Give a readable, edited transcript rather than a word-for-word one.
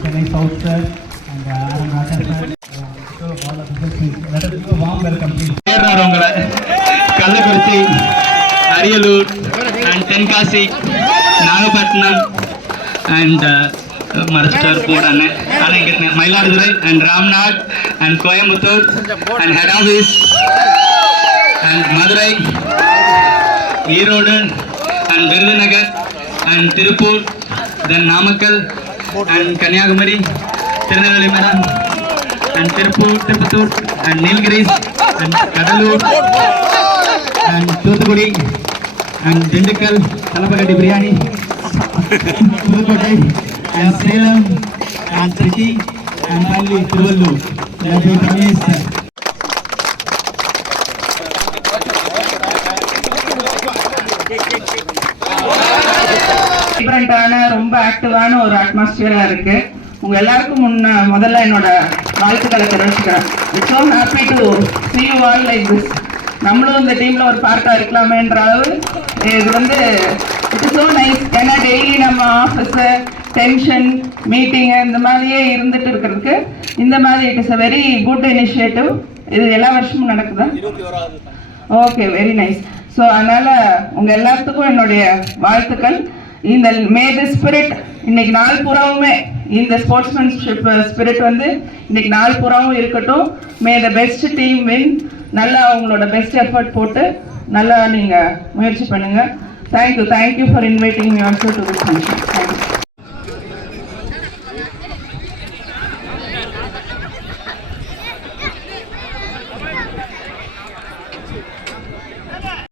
Chennai South sir and Arunachal sir. So all officers, let us do a warm welcome please. உங்களை கள்ளக்குறிச்சி, அரியலூர் and Tenkasi, Nagapattinam and மறைச்சிட்டார் போடான்னு அலைங்கிருந்தேன், Mayiladuthurai and Ramnad and Coimbatore and head office and Madurai, Erode and Virudhunagar and Tiruppur, then Namakkal and Kanyakumari, Tirunelveli madam and Tirupattur and Nilgiris and Cuddalore and Thoothukudi and Dindigul, Thalappakatti biryani, Pudukkottai and Salem and Trichy and finally Tiruvallur. டிஃபரெண்டான ரொம்ப ஆக்டிவான ஒரு அட்மாஸ்பியரா இருக்கு. உங்க எல்லாருக்கும் முதல்ல என்னோட வாழ்த்துக்களை தெரிவிச்சுக்கிறேன். It's so happy to see you all like this. நம்மளும் இந்த டீம்ல ஒரு பார்ட்டா இருக்கலாமேன்ற அளவு இது வந்து இட்ஸ் ஸோ நைஸ். ஏன்னா டெய்லி நம்ம ஆஃபீஸு டென்ஷன் மீட்டிங் இந்த மாதிரியே இருந்துட்டு இருக்கிறதுக்கு இந்த மாதிரி it is a very good initiative. இது எல்லா வருஷமும் நடக்குதா? Okay, very nice. ஸோ அதனால உங்க எல்லாத்துக்கும் என்னுடைய வாழ்த்துக்கள். இந்த மே தி ஸ்பிரிட் இன்னைக்கு நாள் பூராவுமே இந்த ஸ்போர்ட்ஸ்மேன்ஷிப் ஸ்பிரிட் வந்து இன்னைக்கு நாள் பூராவும் இருக்கட்டும். மே த பெஸ்ட் டீம் வின். நல்லா அவங்களோட பெஸ்ட் எஃபர்ட் போட்டு நல்லா நீங்கள் முயற்சி பண்ணுங்க. Thank you for inviting me also to this function.